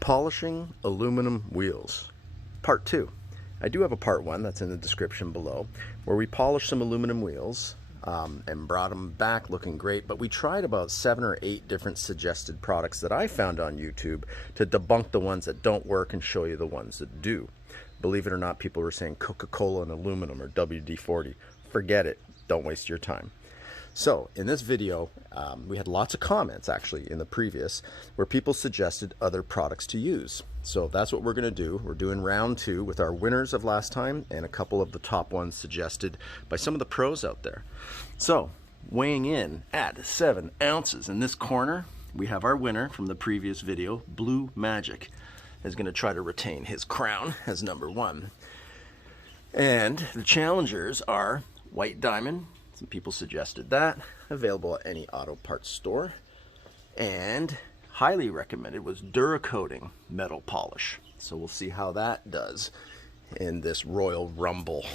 Polishing aluminum wheels, part 2. I do have a part 1 that's in the description below, where we polished some aluminum wheels and brought them back looking great, but we tried about 7 or 8 different suggested products that I found on YouTube to debunk the ones that don't work and show you the ones that do. Believe it or not, people were saying Coca-Cola and aluminum or WD-40. Forget it, don't waste your time. So in this video, we had lots of comments actually in the previous where people suggested other products to use. So that's what we're going to do. We're doing round 2 with our winners of last time and a couple of the top ones suggested by some of the pros out there. So weighing in at 7 ounces in this corner, we have our winner from the previous video. Blue Magic is going to try to retain his crown as number 1. And the challengers are White Diamond. Some people suggested that, available at any auto parts store, and highly recommended was Dura-Coat Metal polish. So we'll see how that does in this Royal Rumble.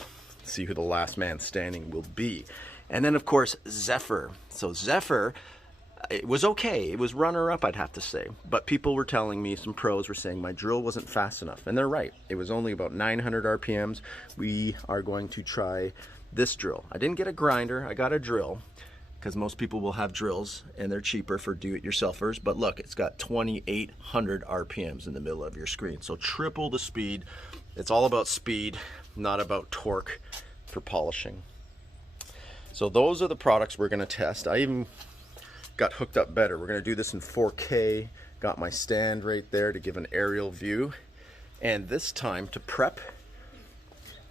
See who the last man standing will be. And then of course Zephyr. So Zephyr, it was okay, it was runner-up I'd have to say, but people were telling me, some pros were saying my drill wasn't fast enough, and they're right. It was only about 900 RPMs. We are going to try this drill. I didn't get a grinder, I got a drill, because most people will have drills and they're cheaper for do-it-yourselfers. But look, it's got 2800 RPMs in the middle of your screen, so triple the speed. It's all about speed, not about torque for polishing. So those are the products we're going to test. I even got hooked up better. We're going to do this in 4K. Got my stand right there to give an aerial view, and this time to prep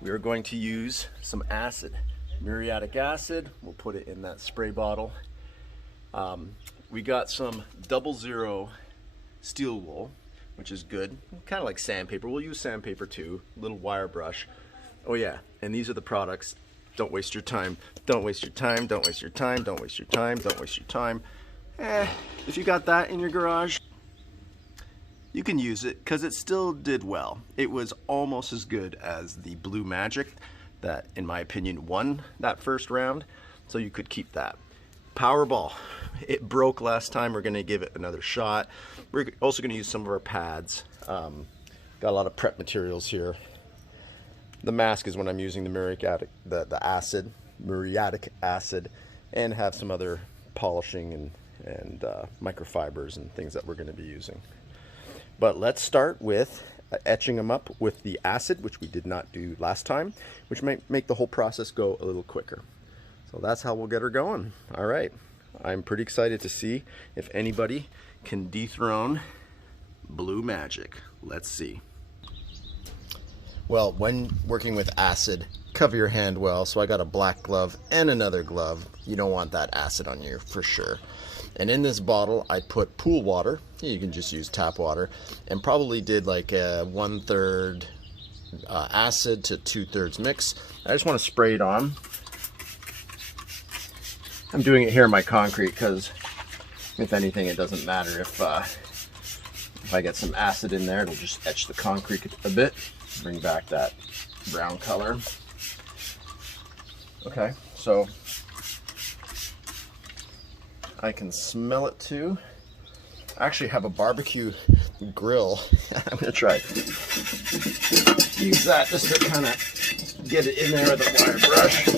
we are going to use some acid, Muriatic Acid. We'll put it in that spray bottle. We got some 00 steel wool, which is good, kind of like sandpaper. We'll use sandpaper too, little wire brush. Oh yeah, and these are the products. Don't waste your time, don't waste your time, don't waste your time, don't waste your time, don't waste your time. If you got that in your garage, you can use it because it still did well. It was almost as good as the Blue Magic that, in my opinion, won that first round, so you could keep that. Powerball, it broke last time. We're going to give it another shot. We're also going to use some of our pads. Got a lot of prep materials here. The mask is when I'm using the Muriatic Acid, and have some other polishing and microfibers and things that we're going to be using. But let's start with etching them up with the acid, which we did not do last time, which might make the whole process go a little quicker. So that's how we'll get her going. All right, I'm pretty excited to see if anybody can dethrone Blue Magic. Let's see. Well, when working with acid, cover your hand well. So I got a black glove and another glove. You don't want that acid on you for sure. And in this bottle, I put pool water. You can just use tap water, and probably did like a 1/3 acid to 2/3 mix. I just want to spray it on. I'm doing it here in my concrete because, if anything, it doesn't matter if I get some acid in there. It'll just etch the concrete a bit, bring back that brown color. Okay, so I can smell it too. I actually have a barbecue grill. I'm gonna try use that just to kind of get it in there with a wire brush.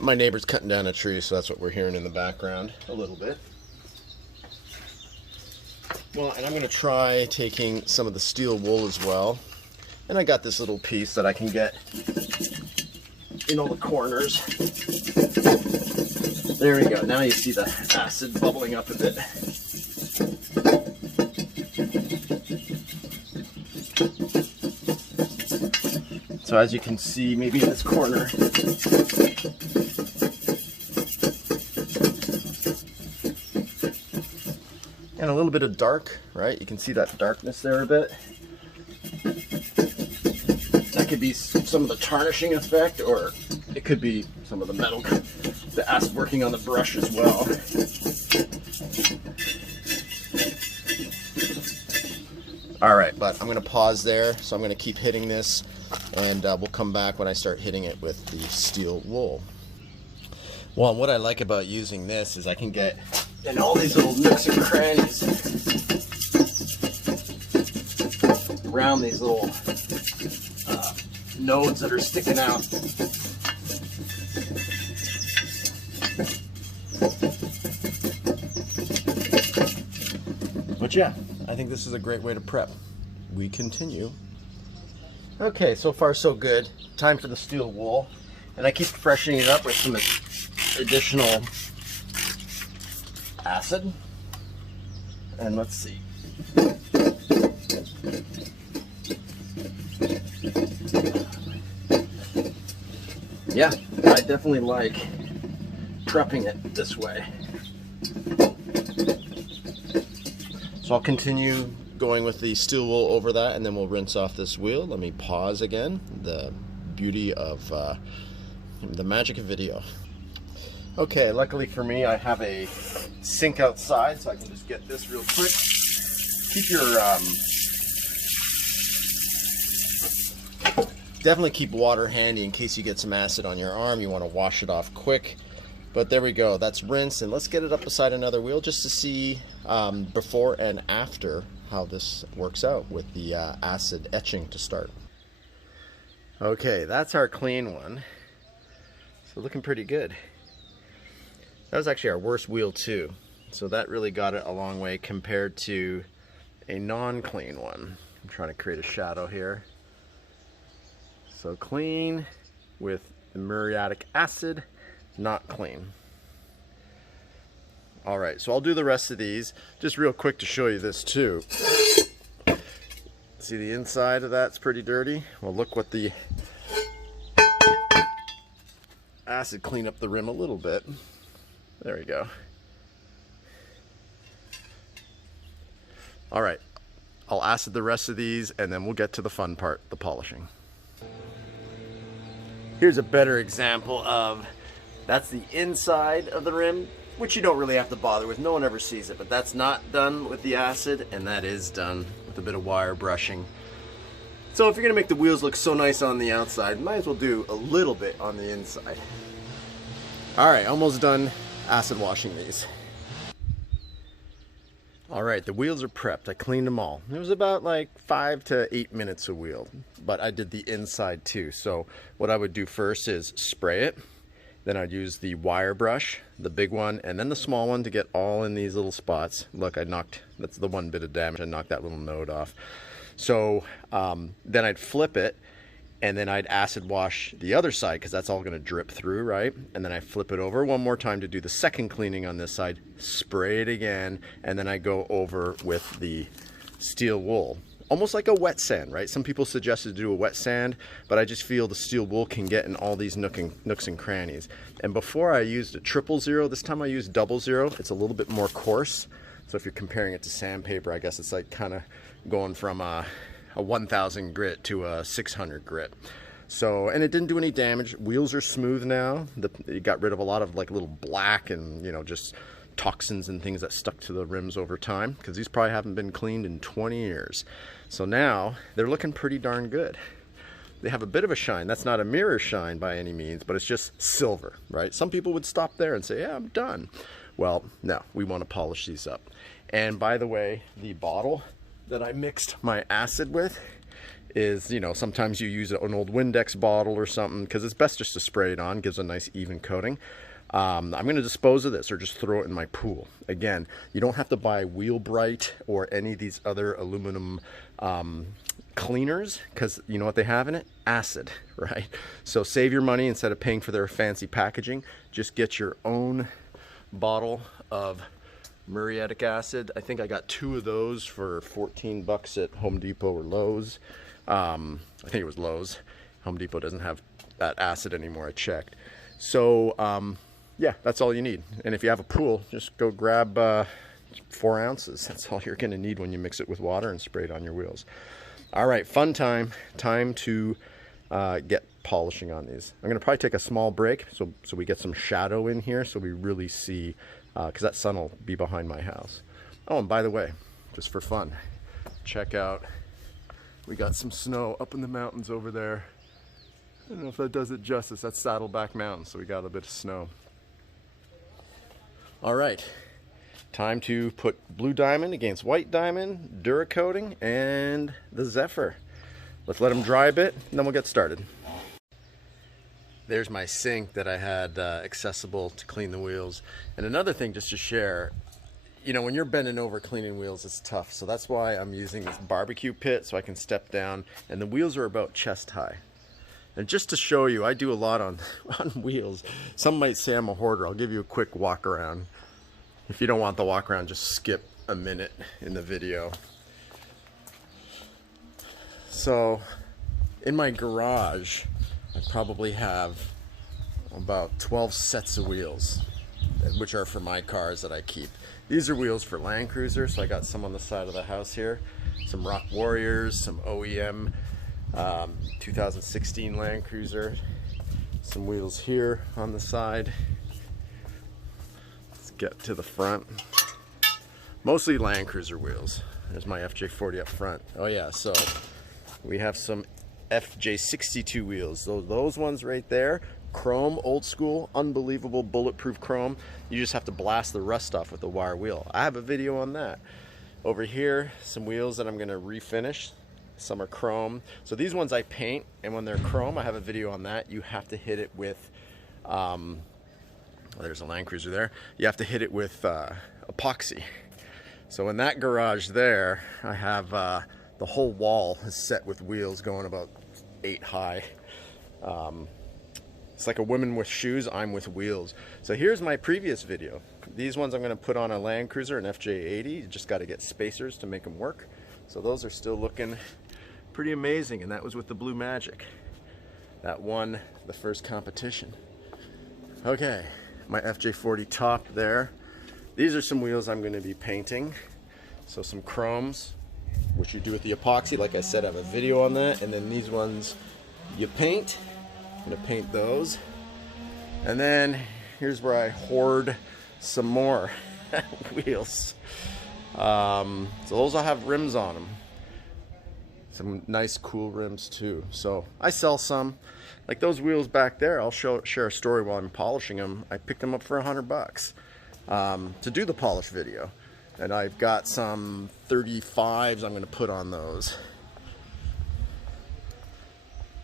My neighbor's cutting down a tree, so that's what we're hearing in the background a little bit. Well, and I'm going to try taking some of the steel wool as well. And I got this little piece that I can get in all the corners. There we go. Now you see the acid bubbling up a bit. So as you can see, maybe in this corner, and a little bit of dark, right? You can see that darkness there a bit. That could be some of the tarnishing effect, or it could be some of the metal, the acid working on the brush as well. All right, but I'm gonna pause there. So I'm gonna keep hitting this and we'll come back when I start hitting it with the steel wool. Well, what I like about using this is I can get in all these little nooks and crannies around these little nodes that are sticking out. But yeah, I think this is a great way to prep. We continue. Okay, so far so good. Time for the steel wool. And I keep freshening it up with some additional acid. And let's see. Yeah, I definitely like prepping it this way. So I'll continue going with the steel wool over that, and then we'll rinse off this wheel. Let me pause again. The beauty of the magic of video. Okay, luckily for me, I have a sink outside, so I can just get this real quick. Keep your definitely keep water handy in case you get some acid on your arm. You want to wash it off quick. But there we go, that's rinsed, and let's get it up beside another wheel just to see before and after how this works out with the acid etching to start. Okay, that's our clean one. So looking pretty good. That was actually our worst wheel too. So that really got it a long way compared to a non-clean one. I'm trying to create a shadow here. So clean with the muriatic acid. Not clean. All right, so I'll do the rest of these just real quick to show you this too. See, the inside of that's pretty dirty. Well, look what the acid cleaned up the rim a little bit. There we go. All right, I'll acid the rest of these and then we'll get to the fun part, the polishing. Here's a better example of that's the inside of the rim, which you don't really have to bother with. No one ever sees it, but that's not done with the acid, and that is done with a bit of wire brushing. So if you're gonna make the wheels look so nice on the outside, might as well do a little bit on the inside. All right, almost done acid washing these. All right, the wheels are prepped. I cleaned them all. It was about like 5 to 8 minutes a wheel, but I did the inside too. So what I would do first is spray it. Then I'd use the wire brush, the big one, and then the small one to get all in these little spots. Look, that's the one bit of damage. I knocked that little node off. So then I'd flip it, and then I'd acid wash the other side because that's all going to drip through, right? And then I flip it over one more time to do the second cleaning on this side, spray it again, and then I go over with the steel wool. Almost like a wet sand, right? Some people suggested to do a wet sand, but I just feel the steel wool can get in all these nooks and crannies. And before I used a 000, this time I used 00. It's a little bit more coarse. So if you're comparing it to sandpaper, I guess it's like kind of going from a 1000 grit to a 600 grit. So, and it didn't do any damage. Wheels are smooth now. It got rid of a lot of like little black and, you know, just toxins and things that stuck to the rims over time, because these probably haven't been cleaned in 20 years. So now they're looking pretty darn good. They have a bit of a shine. That's not a mirror shine by any means, but it's just silver, right? Some people would stop there and say, yeah, I'm done. Well, no, we want to polish these up. And by the way, the bottle that I mixed my acid with is, you know, sometimes you use an old Windex bottle or something because it's best just to spray it on, gives a nice even coating. I'm going to dispose of this or just throw it in my pool. Again, you don't have to buy Wheel Bright or any of these other aluminum cleaners, because you know what they have in it? Acid, right? So save your money. Instead of paying for their fancy packaging, just get your own bottle of muriatic acid. I think I got 2 of those for 14 bucks at Home Depot or Lowe's. I think it was Lowe's. Home Depot doesn't have that acid anymore, I checked. So yeah, that's all you need. And if you have a pool, just go grab 4 ounces. That's all you're going to need when you mix it with water and spray it on your wheels. All right, fun time. Time to get polishing on these. I'm going to probably take a small break so we get some shadow in here so we really see, because that sun will be behind my house. Oh, and by the way, just for fun, check out We got some snow up in the mountains over there. I don't know if that does it justice. That's Saddleback Mountain, so we got a bit of snow. All right, time to put blue diamond against white diamond, Dura-coating, and the Zephyr. Let's let them dry a bit, and then we'll get started. There's my sink that I had accessible to clean the wheels. And another thing just to share, you know, when you're bending over cleaning wheels, it's tough. So that's why I'm using this barbecue pit so I can step down, and the wheels are about chest high. And just to show you, I do a lot on wheels. Some might say I'm a hoarder. I'll give you a quick walk around. If you don't want the walk around, just skip a minute in the video. So in my garage, I probably have about 12 sets of wheels, which are for my cars that I keep. These are wheels for Land Cruiser, so I got some on the side of the house here. Some Rock Warriors, some OEM 2016 Land Cruiser. Some wheels here on the side. Let's get to the front. Mostly Land Cruiser wheels. There's my FJ40 up front. Oh yeah, so we have some FJ62 wheels. Those ones right there. Chrome, old school, unbelievable bulletproof chrome. You just have to blast the rust off with a wire wheel. I have a video on that. Over here, some wheels that I'm gonna refinish. Some are chrome. So these ones I paint, and when they're chrome, I have a video on that. You have to hit it with, well, there's a Land Cruiser there. You have to hit it with epoxy. So in that garage there, I have the whole wall is set with wheels going about 8 high. It's like a woman with shoes, I'm with wheels. So here's my previous video. These ones I'm gonna put on a Land Cruiser, an FJ80. You just gotta get spacers to make them work. So those are still looking pretty amazing, and that was with the Blue Magic. That won the first competition. Okay, my FJ40 top there. These are some wheels I'm gonna be painting. So some chromes, which you do with the epoxy. Like I said, I have a video on that. And then these ones you paint. I'm gonna paint those. And then here's where I hoard some more wheels. So those will have rims on them. Some nice cool rims too. So I sell some. Like those wheels back there, I'll share a story while I'm polishing them. I picked them up for $100 to do the polish video. And I've got some 35s I'm gonna put on those.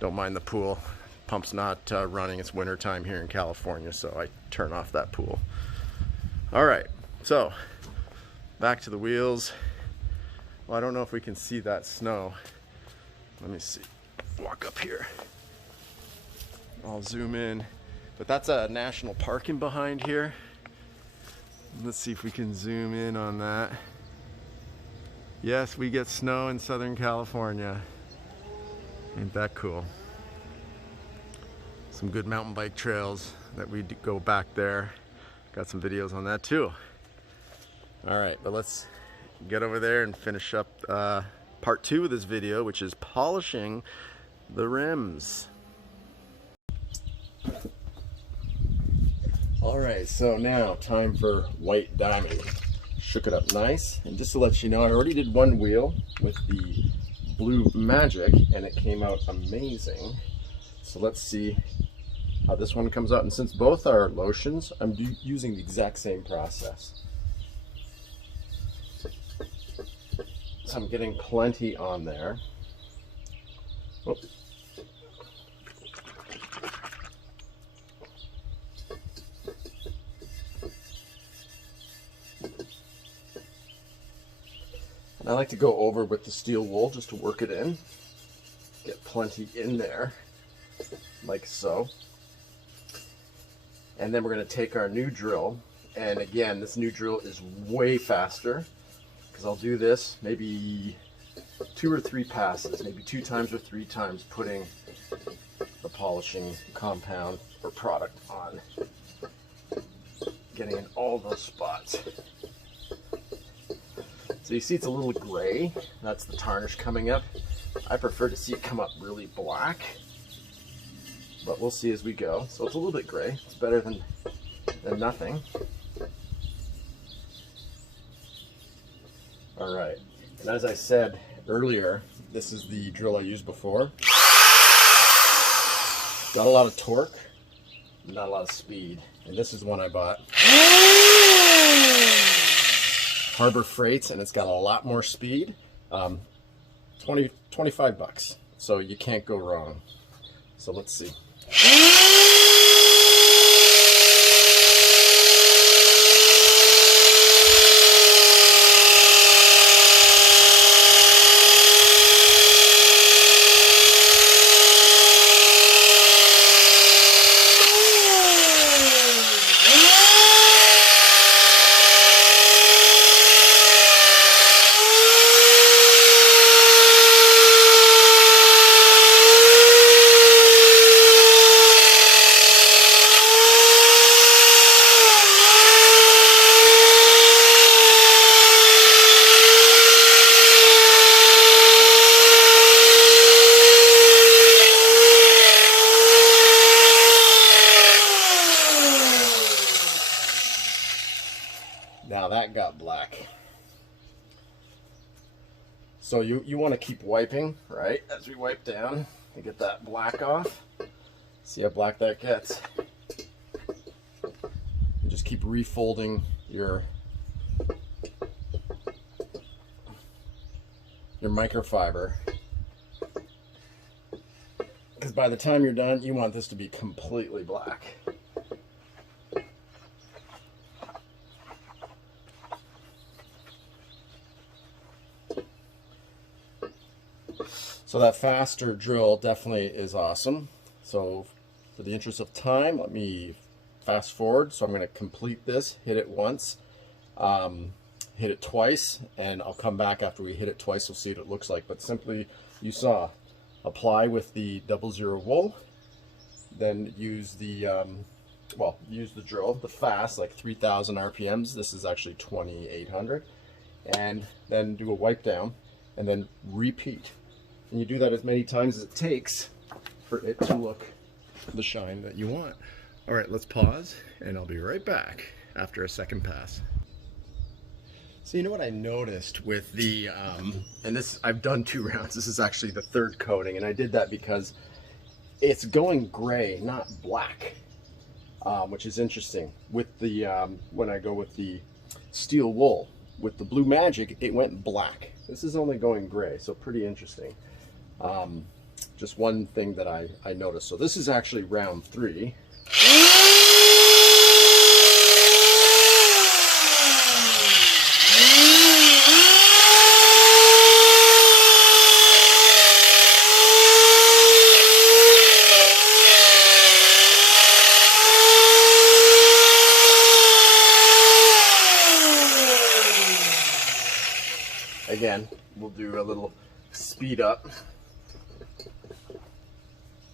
Don't mind the pool. Pump's not running. It's winter time here in California, so I turn off that pool. All right, so back to the wheels. Well, I don't know if we can see that snow. Let me see. Walk up here. I'll zoom in. But that's a national parking behind here. Let's see if we can zoom in on that. Yes, we get snow in Southern California. Ain't that cool? Some good mountain bike trails that we go back there. Got some videos on that too. All right, but let's get over there and finish up part 2 of this video, which is polishing the rims. All right, so now time for white diamond. Shook it up nice, and just to let you know, I already did one wheel with the Blue Magic, and it came out amazing. So let's see how this one comes out. And since both are lotions, I'm using the exact same process. So I'm getting plenty on there. Oh. And I like to go over with the steel wool just to work it in. Get plenty in there, like so. And then we're going to take our new drill, and again, this new drill is way faster because I'll do this maybe 2 or 3 passes, maybe 2 times or 3 times, putting the polishing compound or product on, getting in all those spots. So you see it's a little gray, that's the tarnish coming up. I prefer to see it come up really black, but we'll see as we go. So it's a little bit gray. It's better than nothing. All right, and as I said earlier, This is the drill I used before. Got a lot of torque, not a lot of speed. And this is the one I bought. Harbor Freights, and it's got a lot more speed. 25 bucks. So you can't go wrong. So let's see. Now that got black. So you want to keep wiping, right? As we wipe down to get that black off. See how black that gets. And just keep refolding your microfiber. Because by the time you're done, you want this to be completely black. So that faster drill definitely is awesome. So for the interest of time, let me fast forward. So I'm going to complete this, hit it once, hit it twice, and I'll come back after we hit it twice. We'll see what it looks like. But simply, you saw, apply with the 00 wool, then use the use the drill, the fast, like 3,000 RPMs. This is actually 2,800, and then do a wipe down, and then repeat. And you do that as many times as it takes for it to look the shine that you want. All right, let's pause, and I'll be right back after a second pass. So you know what I noticed with the, and this, I've done 2 rounds. This is actually the 3rd coating, and I did that because it's going gray, not black, which is interesting. With the, when I go with the steel wool, with the Blue Magic, it went black. This is only going gray, so pretty interesting. Just one thing that I noticed. So this is actually round 3. Again, we'll do a little speed up.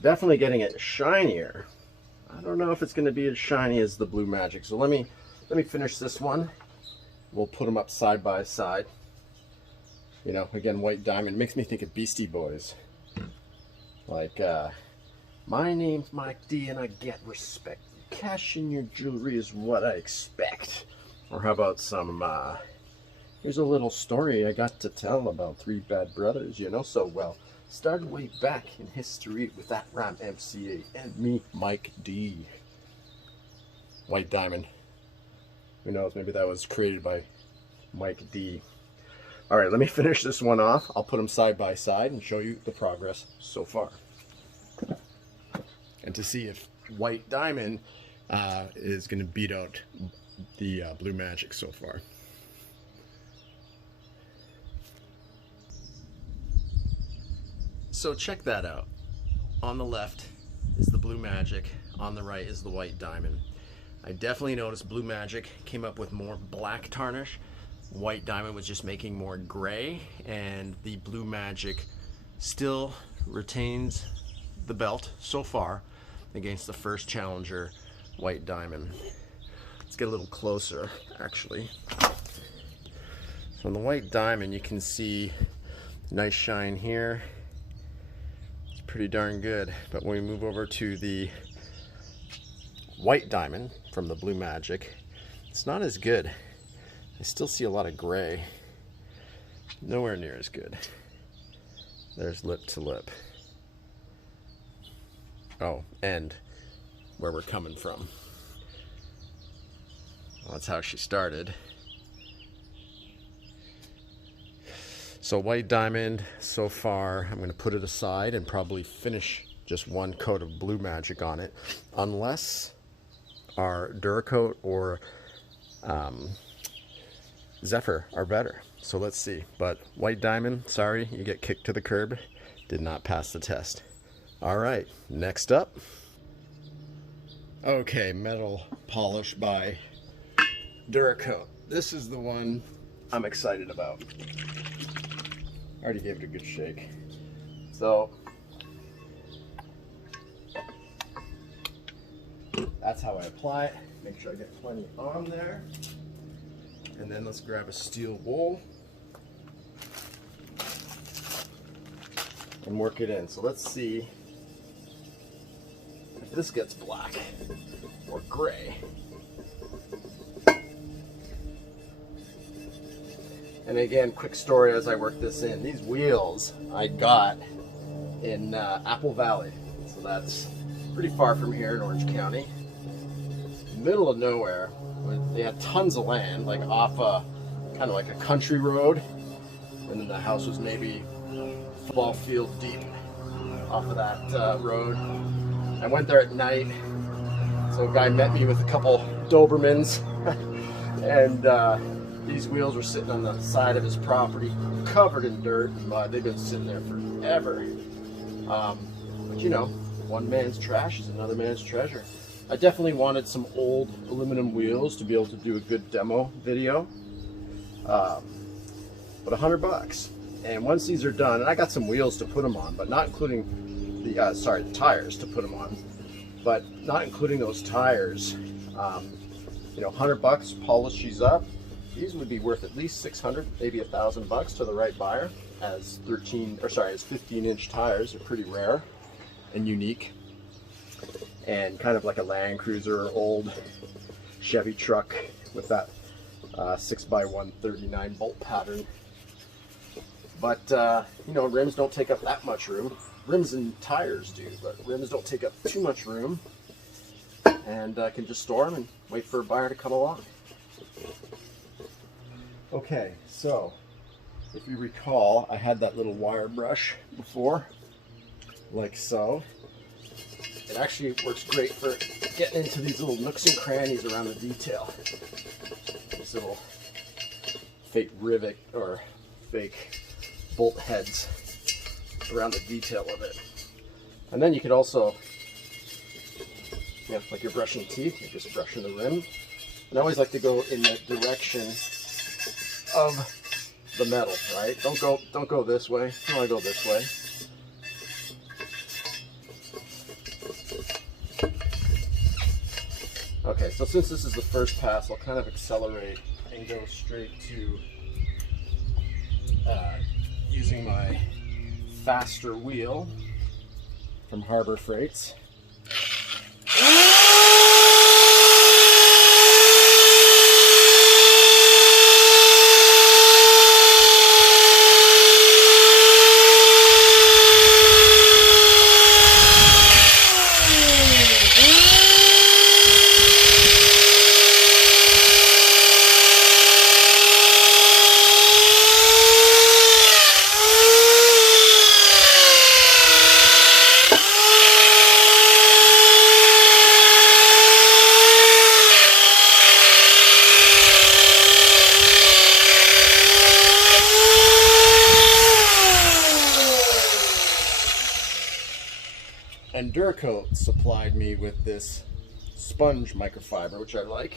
Definitely getting it shinier. I don't know if it's going to be as shiny as the Blue Magic. So let me finish this one. We'll put them up side by side. You know, again, white diamond makes me think of Beastie Boys. Like, my name's Mike D and I get respect. Cash in your jewelry is what I expect. Or how about some, here's a little story I got to tell about 3 bad brothers you know so well. Started way back in history with that Ram MCA and me, Mike D. White diamond. Who knows, maybe that was created by Mike D. All right, let me finish this one off. I'll put them side by side and show you the progress so far. And to see if white diamond is going to beat out the Blue Magic so far. So check that out. On the left is the Blue Magic, on the right is the white diamond. I definitely noticed Blue Magic came up with more black tarnish. White diamond was just making more gray, and the Blue Magic still retains the belt so far against the first challenger, white diamond. Let's get a little closer, actually. So on the white diamond, you can see nice shine here. Pretty darn good. But when we move over to the white diamond from the Blue Magic, it's not as good. I still see a lot of gray. Nowhere near as good. There's lip to lip. Oh, and where we're coming from. Well, that's how she started. So white diamond so far, I'm going to put it aside and probably finish just one coat of blue magic on it, unless our Dura-Coat or Zephyr are better. So let's see. But white diamond, sorry, you get kicked to the curb. Did not pass the test. All right, next up. Okay, metal polish by Dura-Coat. This is the one I'm excited about. I already gave it a good shake. So that's how I apply it. Make sure I get plenty on there. And then let's grab a steel bowl and work it in. So let's see if this gets black or gray. And again, quick story as I work this in. These wheels I got in Apple Valley. So that's pretty far from here in Orange County. Middle of nowhere. They had tons of land, like off a kind of like a country road. And then the house was maybe football field deep off of that road. I went there at night. So a guy met me with a couple Dobermans. And these wheels were sitting on the side of his property, covered in dirt and mud. They've been sitting there forever. But you know, one man's trash is another man's treasure. I definitely wanted some old aluminum wheels to be able to do a good demo video. But $100. And once these are done, and I got some wheels to put them on, but not including the, the tires to put them on, but not including those tires, you know, $100, polish these up. These would be worth at least 600, maybe $1,000 to the right buyer, as 15-inch tires are pretty rare and unique. And kind of like a Land Cruiser or old Chevy truck with that 6x139 bolt pattern. But you know, rims don't take up that much room. Rims and tires do, but rims don't take up too much room. And I can just store them and wait for a buyer to come along. Okay, so if you recall, I had that little wire brush before, like so. It actually works great for getting into these little nooks and crannies around the detail. These little fake rivet or fake bolt heads around the detail of it. And then you could also, like you're brushing teeth, you're just brushing the rim. And I always like to go in the direction of the metal, right? Don't go this way. You want to go this way. Okay, so since this is the first pass, I'll kind of accelerate and go straight to using my faster wheel from Harbor Freights. And Dura-Coat supplied me with this sponge microfiber, which I like.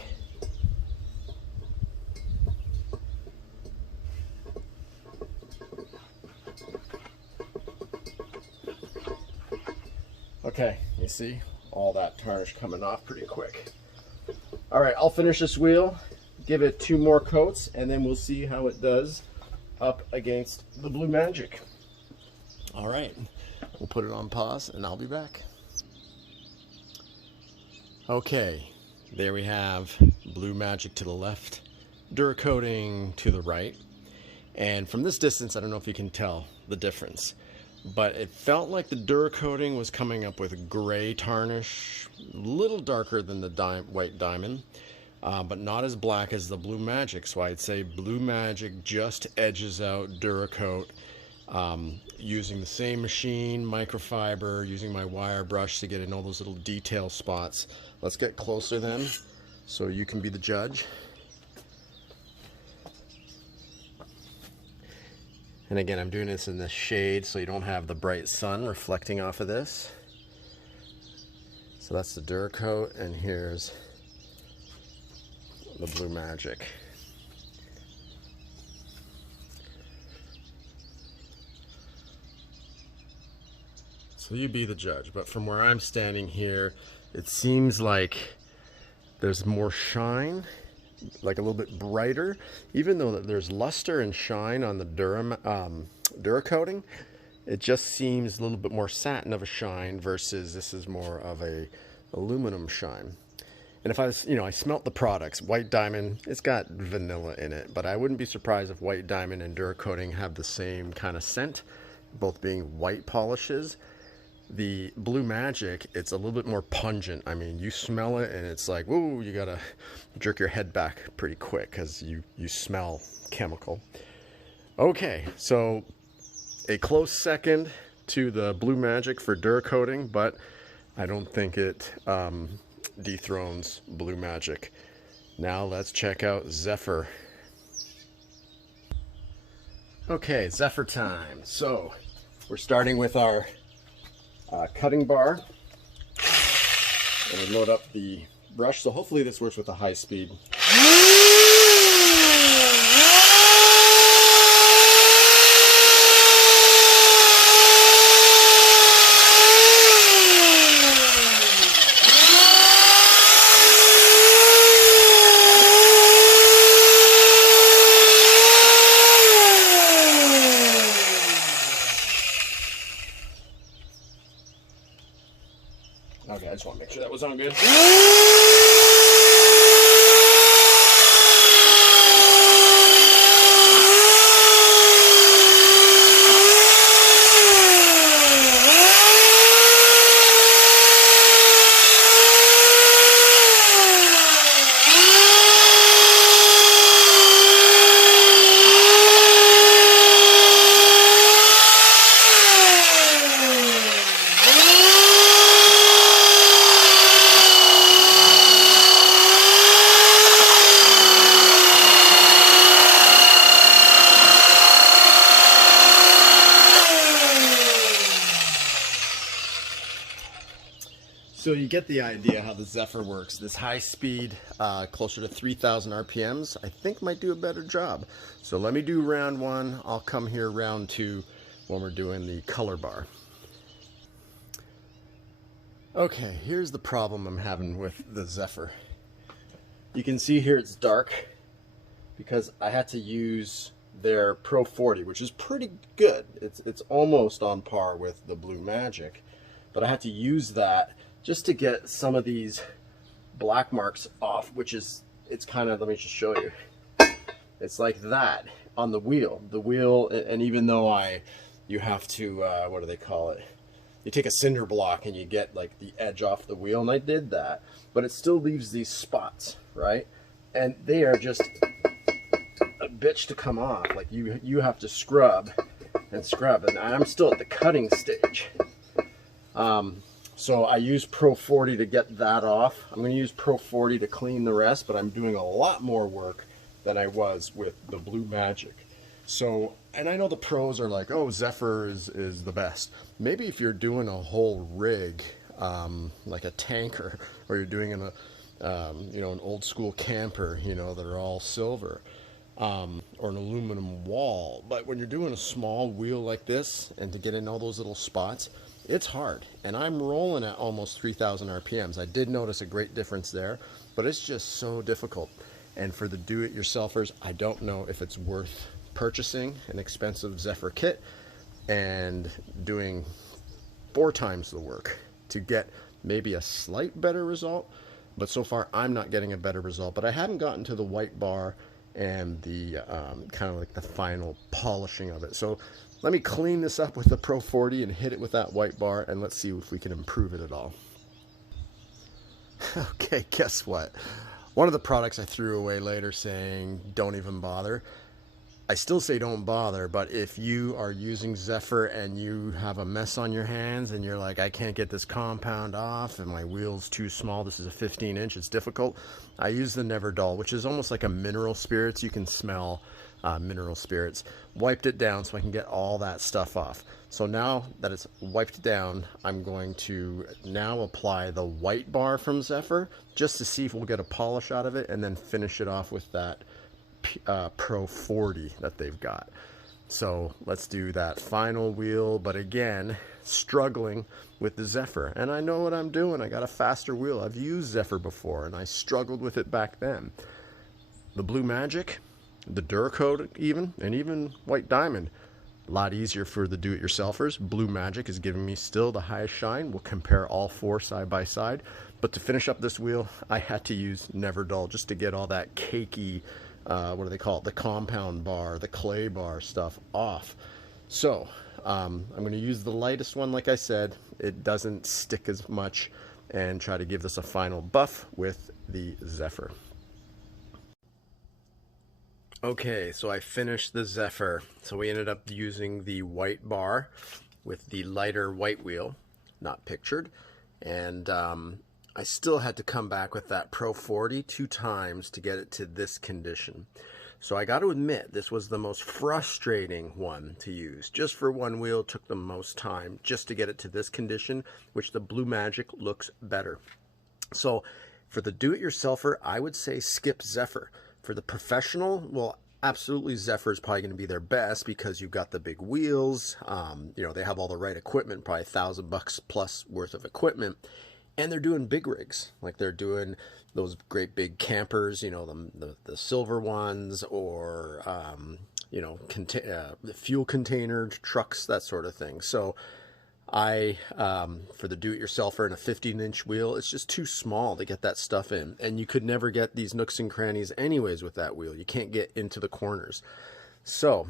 Okay, you see all that tarnish coming off pretty quick. All right, I'll finish this wheel, give it 2 more coats, and then we'll see how it does up against the Blue Magic. All right. We'll put it on pause and I'll be back. Okay, there we have Blue Magic to the left, Dura-Coating to the right. And from this distance, I don't know if you can tell the difference. but it felt like the Dura-Coating was coming up with a gray tarnish, a little darker than the white diamond, but not as black as the Blue Magic. So I'd say Blue Magic just edges out Dura-Coat, using the same machine, microfiber, using my wire brush to get in all those little detail spots. Let's get closer then, so you can be the judge. And again, I'm doing this in the shade so you don't have the bright sun reflecting off of this. So that's the Dura-Coat, and here's the Blue Magic. So you be the judge, but from where I'm standing here, it seems like there's more shine, like a little bit brighter, even though there's luster and shine on the Dura-Coating. It just seems a little bit more satin of a shine versus this is more of a aluminum shine. And if I was, I smelt the products. White diamond, it's got vanilla in it, but I wouldn't be surprised if white diamond and Dura-Coating have the same kind of scent, both being white polishes. The Blue Magic, it's a little bit more pungent. I mean, you smell it and it's like, whoa, you gotta jerk your head back pretty quick because you smell chemical. Okay, so a close second to the Blue Magic for Dura-Coating, but I don't think it dethrones Blue Magic. Now let's check out Zephyr. Okay, Zephyr time. So we're starting with our cutting bar, and we load up the brush. So hopefully this works with a high speed. Okay, I just want to make sure that was on good. So you get the idea how the Zephyr works. This high speed, closer to 3,000 RPMs, I think might do a better job. So let me do round one. I'll come here round two when we're doing the color bar. Okay, here's the problem I'm having with the Zephyr. You can see here it's dark because I had to use their Pro 40, which is pretty good. It's almost on par with the Blue Magic, but I had to use that just to get some of these black marks off, which is, it's kind of, let me just show you. It's like that on the wheel. The wheel, and even though you have to, what do they call it? You take a cinder block and you get like the edge off the wheel, and I did that, but it still leaves these spots, right? And they are just a bitch to come off. Like you have to scrub and scrub, and I'm still at the cutting stage. So I use Pro 40 to get that off. I'm going to use Pro 40 to clean the rest, but I'm doing a lot more work than I was with the Blue Magic. So, and I know the pros are like, oh, Zephyr is the best. Maybe if you're doing a whole rig, like a tanker, or you're doing an old school camper, that are all silver, or an aluminum wall. But when you're doing a small wheel like this, and to get in all those little spots, it's hard, and I'm rolling at almost 3,000 RPMs. I did notice a great difference there, but it's just so difficult. And for the do-it-yourselfers, I don't know if it's worth purchasing an expensive Zephyr kit and doing 4 times the work to get maybe a slight better result. But so far, I'm not getting a better result. But I haven't gotten to the white bar and the kind of like the final polishing of it. So let me clean this up with the Pro 40 and hit it with that white bar, and let's see if we can improve it at all. Okay, guess what? One of the products I threw away later saying don't even bother. I still say don't bother, but if you are using Zephyr and you have a mess on your hands and you're like, I can't get this compound off and my wheel's too small, this is a 15-inch, it's difficult, I use the Never Dull, which is almost like a mineral spirits. You can smell mineral spirits. Wiped it down so I can get all that stuff off. So now that it's wiped down, I'm going to now apply the white bar from Zephyr just to see if we'll get a polish out of it, and then finish it off with that Pro 40 that they've got. So let's do that final wheel, but again, struggling with the Zephyr. And I know what I'm doing. I got a faster wheel. I've used Zephyr before, and I struggled with it back then. The Blue Magic, the Dura-Coat and even White Diamond, a lot easier for the do-it-yourselfers. Blue Magic is giving me still the highest shine. We'll compare all four side by side. But to finish up this wheel, I had to use Never Dull just to get all that cakey, what do they call it, the compound bar, the clay bar stuff off. So I'm going to use the lightest one. Like I said, it doesn't stick as much, and try to give this a final buff with the Zephyr. Okay, so I finished the Zephyr. So we ended up using the white bar with the lighter white wheel, not pictured, and I still had to come back with that Pro 40 2 times to get it to this condition. So I got to admit, this was the most frustrating one to use. Just for one wheel, it took the most time just to get it to this condition, which the Blue Magic looks better. So for the do-it-yourselfer, I would say skip Zephyr. For the professional, well, absolutely Zephyr is probably going to be their best because you've got the big wheels. You know, they have all the right equipment, probably $1,000 plus worth of equipment. And they're doing big rigs, like they're doing those great big campers, you know, the silver ones, or, you know, the fuel container trucks, that sort of thing. So for the do-it-yourselfer and a 15-inch wheel, it's just too small to get that stuff in. And you could never get these nooks and crannies anyways with that wheel. You can't get into the corners. So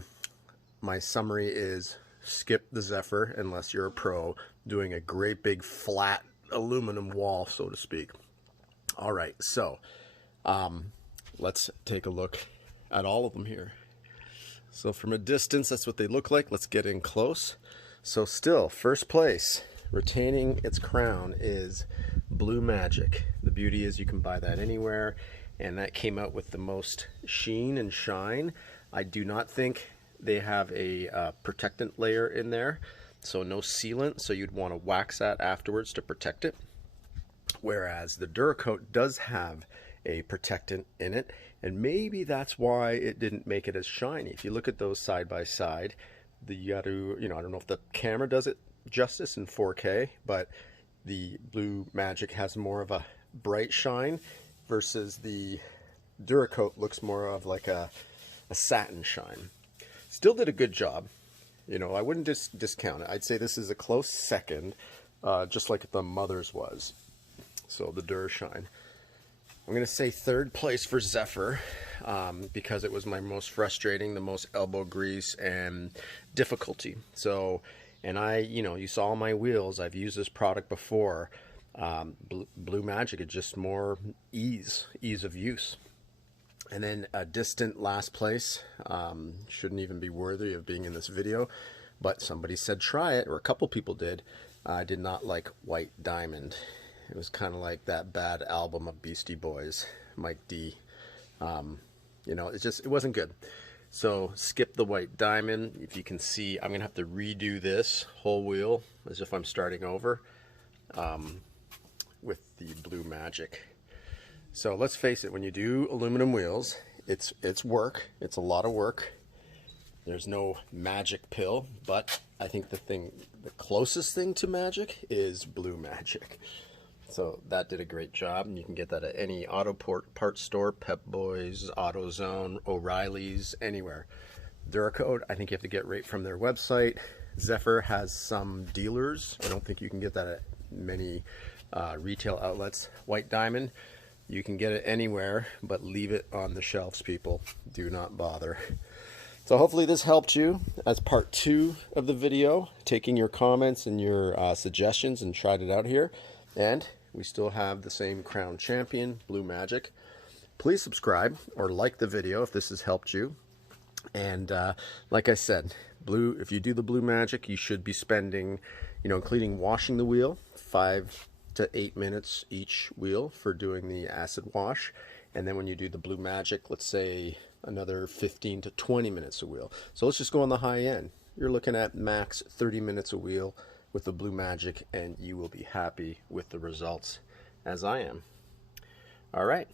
my summary is skip the Zephyr unless you're a pro doing a great big flat aluminum wall, so to speak. All right, so let's take a look at all of them here. So from a distance, that's what they look like. Let's get in close. So still, first place, retaining its crown, is Blue Magic. The beauty is you can buy that anywhere, and that came out with the most sheen and shine. I do not think they have a protectant layer in there, so no sealant, so you'd want to wax that afterwards to protect it. Whereas the Dura-Coat does have a protectant in it, and maybe that's why it didn't make it as shiny. If you look at those side by side, you got to, you know, I don't know if the camera does it justice in 4K, but the Blue Magic has more of a bright shine versus the Dura-Coat looks more of like a satin shine. Still did a good job. You know, I wouldn't discount it. I'd say this is a close second, just like the Mother's was. So the Durashine. I'm going to say third place for Zephyr because it was my most frustrating, the most elbow grease and difficulty. So, and you know, you saw my wheels. I've used this product before. Blue Magic is just more ease of use. And then a distant last place, shouldn't even be worthy of being in this video, but somebody said try it, or a couple people did. I did not like White Diamond. It was kind of like that bad album of Beastie Boys, Mike D. You know, it wasn't good. So skip the White Diamond. If you can see, I'm going to have to redo this whole wheel as if I'm starting over with the Blue Magic. So let's face it, when you do aluminum wheels, it's work. It's a lot of work. There's no magic pill, but I think the closest thing to magic is Blue Magic. So that did a great job, and you can get that at any auto parts store, Pep Boys, AutoZone, O'Reilly's, anywhere. Dura-Coat, I think you have to get right from their website. Zephyr has some dealers. I don't think you can get that at many retail outlets. White Diamond, You can get it anywhere, but leave it on the shelves, people. Do not bother. So hopefully this helped you as part 2 of the video, taking your comments and your suggestions and tried it out here. And we still have the same Crown Champion, Blue Magic. Please subscribe or like the video if this has helped you. And like I said, if you do the Blue Magic, you should be spending, including washing the wheel, 5 to 8 minutes each wheel for doing the acid wash. And then when you do the Blue Magic, let's say another 15 to 20 minutes a wheel. So let's just go on the high end. You're looking at max 30 minutes a wheel with the Blue Magic, and you will be happy with the results, as I am. All right.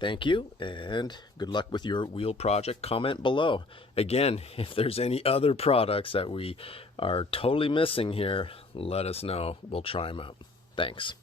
Thank you, and good luck with your wheel project. Comment below. Again, if there's any other products that we are totally missing here, let us know. We'll try them out. Thanks.